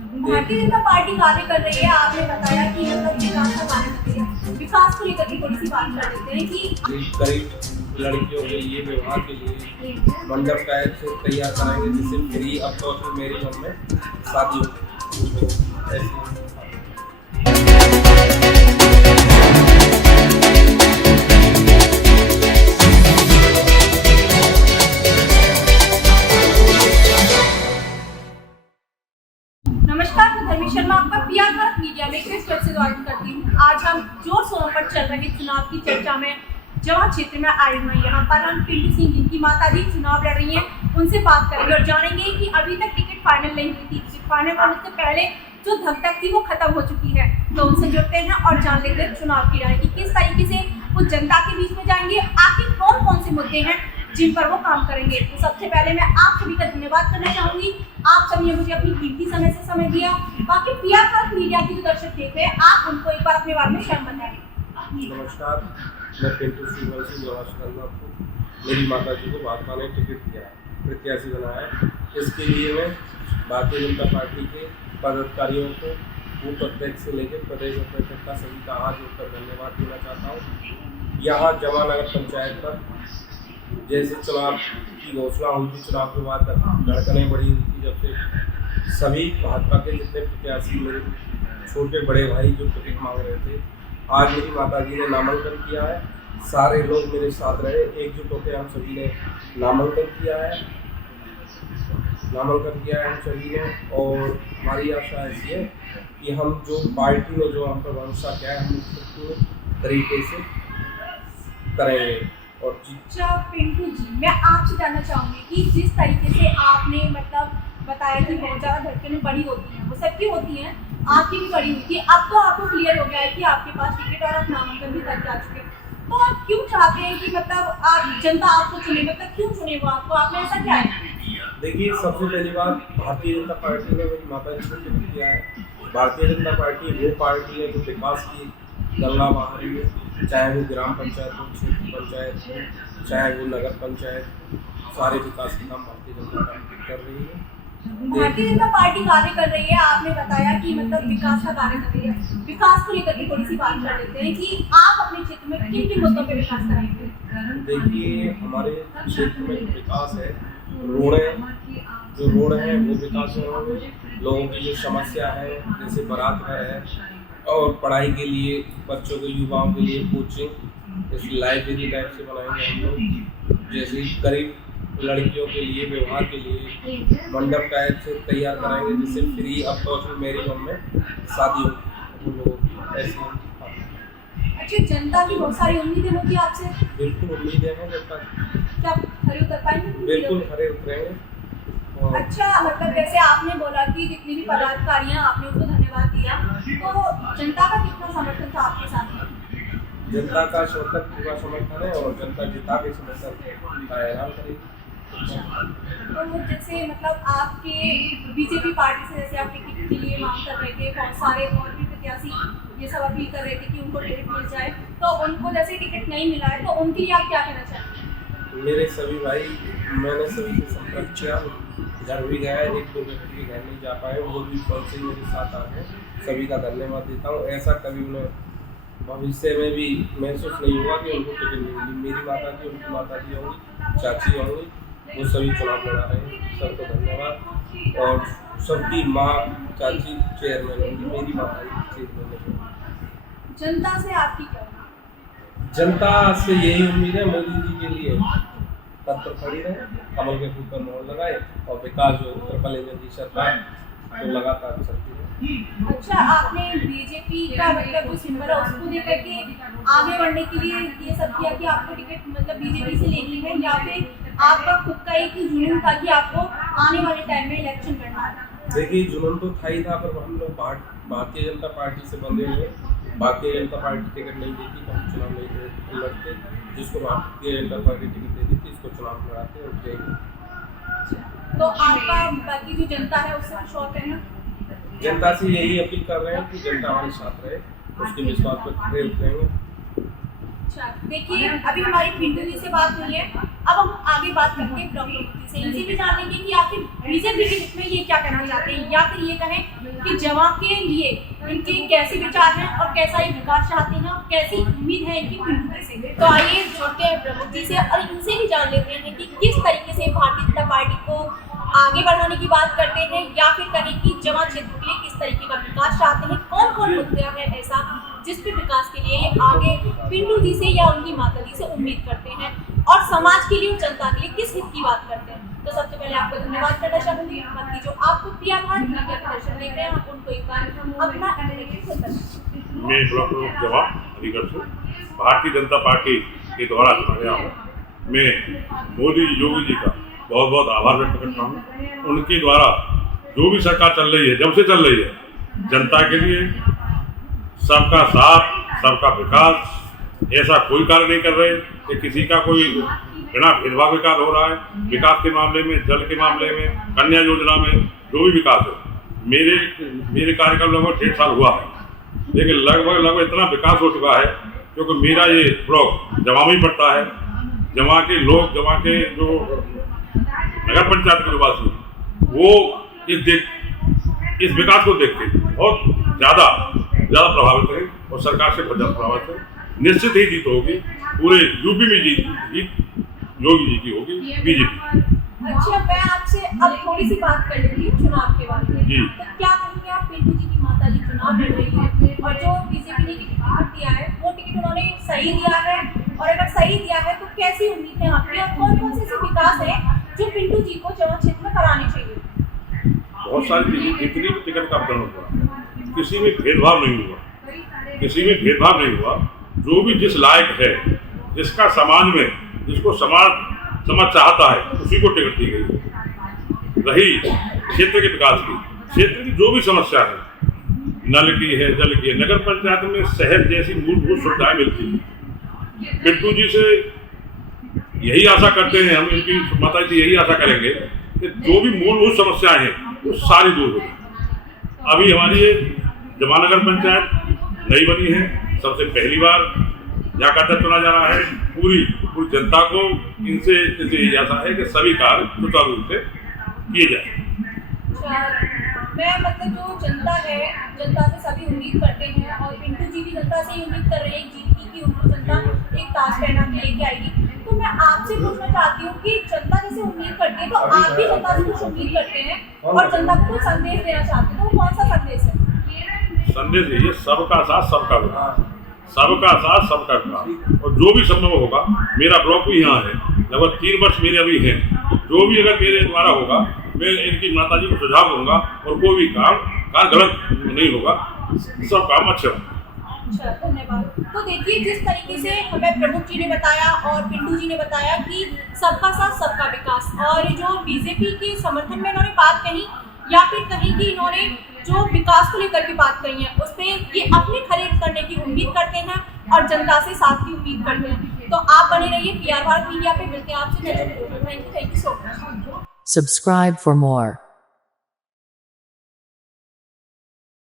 Bharatiya Janata party कार्य कर रही है। आपने बताया कि मतलब विकास का कार्य कर रही है। विकास को लेकर के थोड़ी सी बात कर लेते हैं कि गरीब लड़कियों के लिए विवाह के लिए मंडप टाइप से तैयार कराएंगे, जिससे फ्री ऑफ कॉस्ट मेरी होम में शादी हो। ऐसी नमस्कार, मैं धर्मेश शर्मा आपका पीआर भारत मीडिया में फिर से स्वागत करती हूँ। आज हम जोर शोरों पर चल रहे चुनाव की चर्चा में जवा क्षेत्र में आए हुए हैं। यहाँ पर हम पिंटू सिंह जिनकी माताजी चुनाव लड़ रही हैं उनसे बात करेंगे और जानेंगे कि अभी तक टिकट फाइनल नहीं हुई थी। टिकट फाइनल होने से पहले जो धक धक थी वो खत्म हो चुकी है। तो उनसे जुड़ते हैं और जान लेते हैं चुनाव की राय की किस तरीके से वो जनता के बीच में जाएंगे, आखिर कौन कौन से मुद्दे हैं जिन पर वो काम करेंगे। तो सबसे पहले मैं आप सभी का धन्यवाद करना चाहूंगी। आप सभी ने मुझे अपनी कीमती समय से समय दिया। बाकी पीआर भारत मीडिया की जो दर्शक देख रहे हैं, आप उनको एक बार अपने बारे में स्वयं बताएं। नमस्कार, मैं पिंटू सिंह आपको मेरी माता जी को भाजपा ने टिकट दिया है, प्रत्याशी बनाया है। इसके लिए मैं भारतीय जनता पार्टी के पदाधिकारियों को बूथ अध्यक्ष से लेकर प्रदेश अध्यक्ष का सभी का हाथ जोड़कर धन्यवाद देना चाहता हूँ। यहाँ जवा नगर पंचायत पर जैसे चुनाव की घोषणा हुई थी, चुनाव के बाद धड़कनें बढ़ी हुई थी, जब से सभी भाजपा के जितने प्रत्याशी मेरे छोटे बड़े भाई जो टिकट मांग रहे थे, आज मेरी माताजी ने नामांकन किया है। सारे लोग मेरे साथ रहे, एकजुट होकर हम सभी ने नामांकन किया है हम सभी ने। और हमारी आशा ऐसी है कि हम जो पार्टी में जो हम पर भरोसा किया है, हम उसको पूरे तरीके से करेंगे। और अच्छा पिंटू जी, मैं आपसे जानना चाहूँगी कि जिस तरीके से आपने मतलब बताया कि बहुत ज़्यादा धड़कनें बड़ी होती हैं, वो सबकी होती हैं, आपकी भी बड़ी हुई थी। अब तो आपको क्लियर हो गया है कि आपके पास टिकट और आप नामांकन भी करके आ चुके हैं। तो आप क्यों चाहते हैं कि मतलब आप जनता आपको चुने, मतलब क्यों चुने वो आपको, आपने ऐसा क्या है? देखिए, सबसे पहली बात, भारतीय जनता पार्टी ने मेरी माता जी को टिकट दिया है। भारतीय जनता पार्टी वो पार्टी है जो विकास की गंगा बहा रही है, चाहे वो ग्राम पंचायत हो, क्षेत्र पंचायत हो, चाहे वो नगर पंचायत, सारे विकास के काम भारतीय जनता पार्टी कर रही है। भारतीय जनता पार्टी कार्य कर रही है। आपने बताया कि मतलब विकास का कार्य कर रही है। विकास को लेकर के थोड़ी सी बात कर लेते हैं कि आप अपने क्षेत्र में किन किन मुद्दों पे विकास करेंगे। देखिए, हमारे क्षेत्र में विकास है, रोड है वो विकास होंगे। लोगों की जो समस्या है, जैसे बारात घर है, और पढ़ाई के लिए बच्चों के युवाओं के लिए कोचिंग, जैसे लाइब्रेरी टाइप से बनाएंगे हम लोग। जैसे गरीब लड़कियों के लिए विवाह के लिए मंडप टाइप से तैयार कराएंगे, जिससे फ्री ऑफ कॉस्ट मेरी होम में शादी हो उन लोगों की। ऐसी अच्छा, जनता की बहुत सारी उम्मीदें होती है आपसे। बिल्कुल उम्मीदें हैं जनता, क्या खरे उतर पाएंगे? बिल्कुल खरे उतरेंगे। अच्छा, मतलब जैसे आपने बोला कि जितनी भी पदाधिकारी हैं आपने उनको धन्यवाद दिया, तो जनता का कितना समर्थन था आपके साथ में? जनता का पूरा समर्थन है और जनता जिता के समर्थन का ऐलान करेगी। तो जैसे मतलब आपके बीजेपी पार्टी से जैसे आप टिकट के लिए मांग कर रहे थे, बहुत सारे और भी प्रत्याशी ये सब अपील कर रहे थे कि उनको टिकट मिल जाए, तो उनको जैसे टिकट नहीं मिला है, तो उनके लिए आप क्या कहना चाहेंगे? मेरे सभी भाई, मैंने सभी से संपर्क किया, घर भी गया, एक दो व्यक्ति के घर नहीं जा पाए, वो भी कल से मेरे साथ आ गए। सभी का धन्यवाद देता हूँ। ऐसा कभी उन्हें भविष्य में भी महसूस नहीं हुआ कि उनको टिकट मिलेगी। मेरी माता जी, उनकी माता जी होंगी, चाची होंगी, वो सभी चुनाव लड़ा रहे हैं। सबको धन्यवाद। और सबकी माँ, चाची चेयरमैन होंगी, मेरी माता जी चेयरमैन होंगी। जनता से आपकी क्या? जनता से यही उम्मीद है, मोदी जी के लिए तब तक खड़ी रहे, कमल के फूल पर मोहर लगाए और विकास जो उत्तर प्रदेश की सरकार तो लगातार चलती है। अच्छा, आपने बीजेपी का मतलब जो सिंबल है उसको लेकर के आगे बढ़ने के लिए ये सब किया कि आपको टिकट मतलब बीजेपी से लेनी है, या फिर आपका खुद का एक जुनून था कि आपको आने वाले टाइम में इलेक्शन करना है? देखिए, जुनून तो था ही था, पर हम लोग भारतीय जनता पार्टी से बंधे हुए। भारतीय जनता पार्टी टिकट नहीं देती तो हम चुनाव नहीं लड़ते। जिसको भारतीय जनता पार्टी टिकट दे देती उसको चुनाव लड़ाते और जय। तो आपका बाकी जो जनता है उससे शौक है ना? जनता से यही अपील कर रहे हैं कि जनता हमारे साथ रहे, उसके विश्वास पर खरे उतरेंगे। अच्छा, देखिए अभी हमारी पिंटू जी से बात हुई है। अब हम आगे बात करते हैं डॉक्टर मोदी से, इनसे भी जान लेंगे कि आखिर बीजेपी के हित में ये क्या कहना चाहते हैं, या फिर ये कहें कि जवां के लिए इनके कैसे विचार हैं और कैसा ये विकास चाहते हैं और कैसी उम्मीद है इनकी पिंटू से। तो आइए जोड़ते हैं प्रमुख जी से और इनसे भी जान लेते हैं कि किस तरीके से भारतीय जनता पार्टी को आगे बढ़ाने की बात करते हैं, या फिर कहें कि जवां क्षेत्र के लिए किस तरीके का विकास चाहते हैं, कौन कौन मुद्दे हैं ऐसा जिस पे विकास के लिए ये आगे पिंटू जी से या उनकी माता जी से उम्मीद करते हैं, और समाज के लिए, जनता के लिए किस हित की बात करते हैं। तो सबसे पहले आपको धन्यवाद करना चाहूंगी, बाकी जो आपको प्रिया भारत मीडिया के दर्शक देख रहे हैं आप उनको एक बार अपना इंट्रोडक्शन। मैं ब्लॉक प्रमुख जवां अलीगढ़ से भारतीय जनता पार्टी के द्वारा चुना गया हूँ। मैं मोदी योगी जी का बहुत बहुत आभार व्यक्त करता हूँ। उनके द्वारा जो भी सरकार चल रही है, जब से चल रही है, जनता के लिए सबका साथ, सबका विकास, ऐसा कोई कार्य नहीं कर रहे कि किसी का कोई बिना भेदभाव विकास हो रहा है। विकास के मामले में, जल के मामले में, कन्या योजना में जो भी विकास है, मेरे कार्यकाल लगभग 1.5 साल हुआ है, लेकिन लगभग इतना विकास हो चुका है क्योंकि मेरा ये ब्लॉक जवां में पड़ता है। जवां के लोग, जवां के जो नगर पंचायत के निवासी, वो इस विकास को देख के बहुत ज़्यादा प्रभावित है और सरकार से बहुत ज़्यादा प्रभावित है। निश्चित ही जीत होगी, पूरे यूपी में जीत योगी जी की होगी, बीजेपी। अच्छा, मैं आपसे अब थोड़ी सी बात कर लेती हूँ चुनाव के बारे में। जी। तो क्या कहेंगे आप, पिंटू जी की माता जी चुनाव लड़ रही है और जो बीजेपी ने टिकट दिया है वो टिकट उन्होंने सही दिया है, और अगर सही दिया है तो कैसी उम्मीद है आपकी, और कौन कौन से ऐसे विकास है जो पिंटू जी को जवां क्षेत्र में कराने चाहिए? बहुत सारी चीजें, जितनी भी टिकट का वितरण हुआ, किसी में भेदभाव नहीं हुआ, किसी में भेदभाव नहीं हुआ। जो भी जिस लायक है, जिसका समाज में, जिसको समाज चाहता है, उसी को टिकट दी गई। रही क्षेत्र के विकास की, क्षेत्र की जो भी समस्या है, नल की है, जल की है, नगर पंचायत में शहर जैसी मूलभूत सुविधाएं मिलती हैं। पिंटू जी से यही आशा करते हैं हम, इनकी माता जी यही आशा करेंगे कि जो भी मूलभूत समस्याएं हैं वो सारी दूर हो जाए। अभी हमारी ये जवां नगर पंचायत नई बनी है, सबसे पहली बार यहाँ का चुना जा रहा है। पूरी जनता को इनसे यही आशा है कि सभी कार्य सुचारू रूप से किए जाए। मैं मतलब जो जनता है, जनता से सभी उम्मीद करते हैं और पिंटू जी भी जनता से ही उम्मीद कर रहे हैं जीत की उनको जनता एक ताज पहना के लेके आएगी। तो मैं आपसे पूछना चाहती हूँ कि जनता जैसे उम्मीद करती है तो आप भी जनता से कुछ उम्मीद करते हैं और जनता को कुछ संदेश देना चाहते हैं, तो कौन सा संदेश है? संदेश यही, सबका साथ सबका विकास, सबका साथ सबका विकास, और जो भी संभव होगा। मेरा ब्लॉक भी यहाँ है, लगभग 3 वर्ष मेरे अभी हैं। जो भी अगर मेरे द्वारा होगा, मैं इनकी माता जी को सुझाव दूंगा और कोई भी काम गलत नहीं होगा, सब काम अच्छे होंगे। अच्छा, धन्यवाद। तो देखिए, जिस तरीके से हमें प्रमुख जी ने बताया और पिंटू जी ने बताया कि सबका साथ सबका विकास, और जो बीजेपी के समर्थन में इन्होंने बात कही या फिर कहीं कि इन्होंने जो विकास को लेकर के बात कही है उस पर ये अपनी खरीद करने की उम्मीद करते हैं और जनता से साथ की उम्मीद करते हैं। तो आप बने रहिए PR भारत मीडिया पे, मिलते हैं आपसे नेक्स्ट वीडियो में। Thank you so much. Subscribe for more.